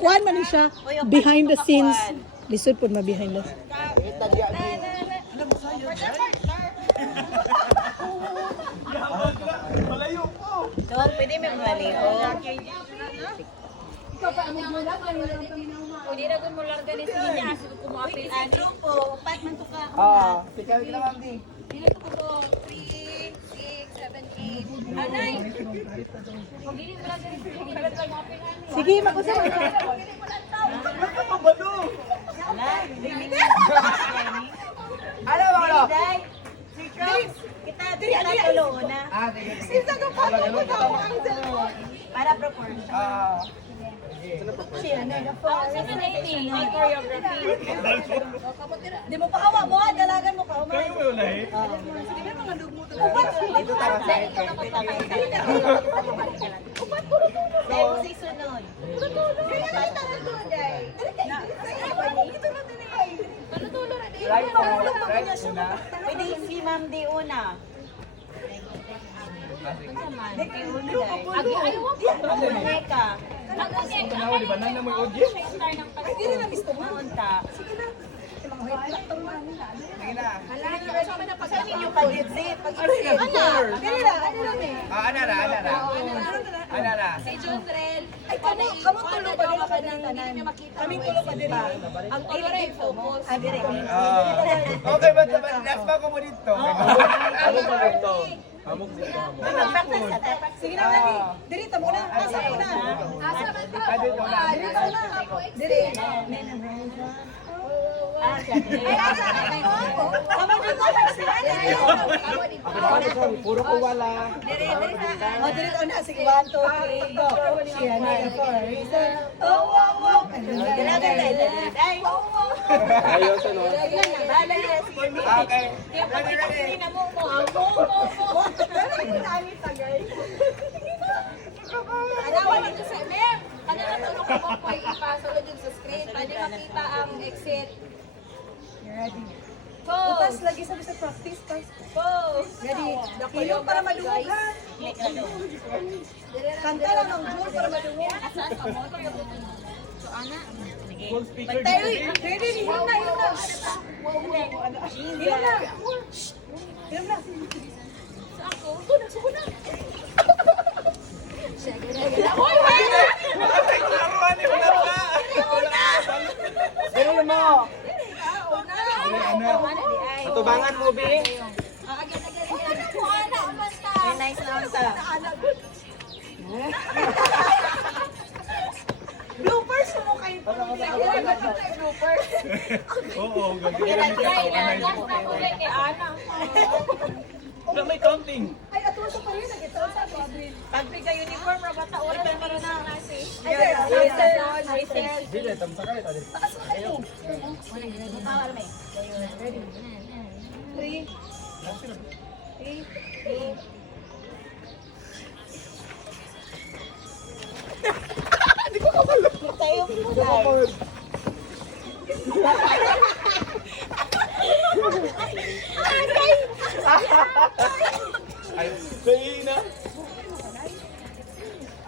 Kuan man ni siya behind the scenes. Lisod pud ma behind the scenes. Doon, pwede may maliho. Pwede na kung mularga ni sa niya. Sige ko maapil ani. Grupo, upat man to ka. Ikaw ka naman, di. Dili ko ko 3, 6, 7, 8. Anay. Pag dili mularga ni sa niya, pwede na maapil ani. Sige, mag-usap. Ano ba, ano? Kita tulungan na. Sinta ka pa ko Para proportion. Sa kanini, may choreography. Di mo pa hawa mo, dalagan mo ka. Kayo mo yun eh. Dito tayo sa Dahil mo si sunod. Pwede si Ma'am Di una. Agi ayaw ko. Neka. Ako ni Ano, di ba? Nang namoy audio? Dili na misto mo unta. Saan ninyo pag-exit? Pag-exit. Ana na. Si John Rel. Ay, kamo tulo ba dito ka nang kami tulo pa dito. Ang color ay focus. Okay, but last pa ko mo dito. Sige na, diri ta mo na. Asa mo na. Asa man ka? Diri ta na. Diri. Puro ko wala. O, diri ta na. Sige, 1, 2, 3, go. Siya na, 4. Oh. Ayos, ano? Okay. Hindi na mo mo. Anawan dito sa mem. Ano na tulog ko po ipasalo dun sa screen. Pwede makita ang exit. Ready. Pose. Lagi sa practice. Pose. Ready. Ilo para madungog ha. Kanta lang ng jewel para madungog. Saan ka mo? So, ana. Full speaker. Tayo, ready. Hilo na. Hilo na. So, ako. Suko na. Dili mo. Tubangan mo, Bi. Nice na unta. Bloopers mo kayo. Bloopers. Oo, gagawin ko. Kay Ana. Wala may counting. Ay, ato sa parin. Nagitaw sa Abril. Pagpiga uniform, rabata oras na para na. Dili, tamsakay. Taas mo kayo. 3. Tayo mo. Ay, kaya na.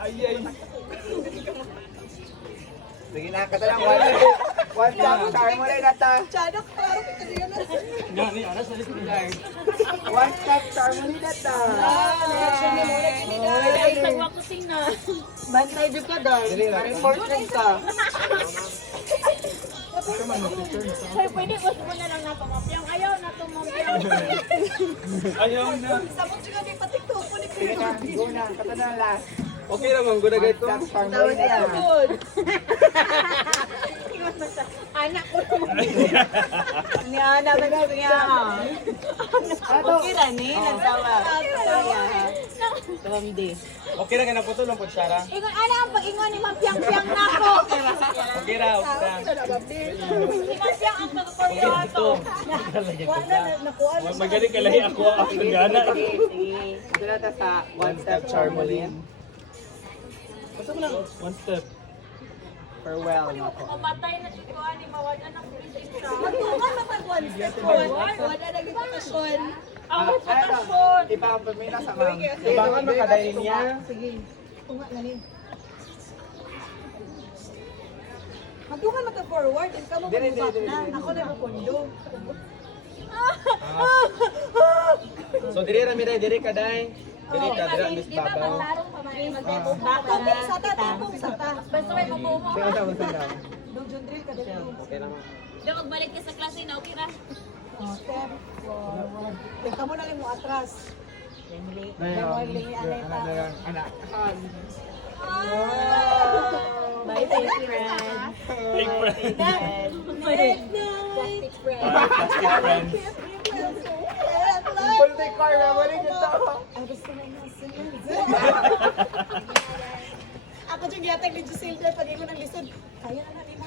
Ay. Sige na, katalang one time, mo rin nata. Chadok, klaro kita diyan na. Gani, aras na dito lang. One step, mo rin nata. Ay, nagwa ko sing na. Bantay dyan ka daw. Dili na. Important ka. Sir, pwede gusto mo na lang napamapyang. Ayaw na tumampiang. Ayaw na. Sabot siya kami patiktok po ni Sige na, go na, katalang last. Okay naman, guna One gaito. step, mo rin nata. Anak ko naman. Ni Ana ba na niya? Okay ra ni, nagsawa. Tumamdi. Okay na ka na po ito lang po, Shara. Ingon, ana ang pag-ingon ni Mampiang-piang na ako. Okay ra, okay ra. Mampiang ang Okay pag-koreato. dito. Magaling ka lahi ako. Ako gana. Sige. Ito na ta sa one step, Charmolin. Basta mo lang. One step. Farewell, no po. Mamatay na si Kuan, ni Mawad anak ko rin siya. Magtungan matag 1 step ko. Wala na gito kasyon. Ipapamina sa ma'am. Ibangan makadayin niya. Sige. Tunga na niyo. Magtungan mo forward. Ikaw mo mag-usap na. Ako na mapondo. So diri ra mi diri kaday. Diri ka dira Miss Di ba Babaw. maglarong pa man mag-demo Tupong sa ta, tupong sa ta. Basta may mabumo Sige, ka. usap lang. Doon drill ka dito. Okay lang. Di magbalik ka sa klase na okay ra. Step forward. Tingka mo na rin mo atras. Anak. Bye, fake friend. Big friend. Night, night. Plastic friend. Plastic friends. Pulti car, mabalik ito. Ako dyan yatag ni Giselda pag ikaw ng lisod. Kaya na namin mo.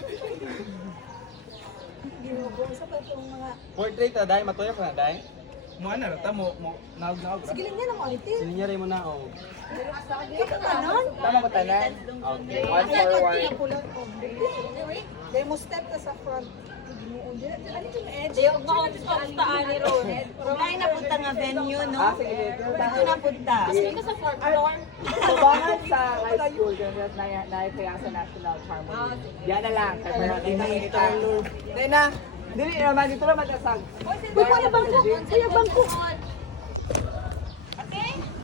Ginubo sa pa itong mga... Portrait na day matuyo ka na day. Mo ano, tamo mo naog. Sige lang yan ang quality. Sininyari mo na oh. Kita ka nun? Tama ba tanan? Okay. One Kaya for pag one. pinapulat ko. Demo step ka sa front. Ginuon din. Ano yung edge? Di, huwag makapuntaan ni Ron. Rumay na punta nga venue, no? Dito na punta. Sige ka sa fourth floor. Subangan sa high school, yun kaya sa National Harmony. Yan na lang. Kaya nakikita. Hindi na. Dili naman, dito naman nasag. Kuya bangko. Kuya bangko.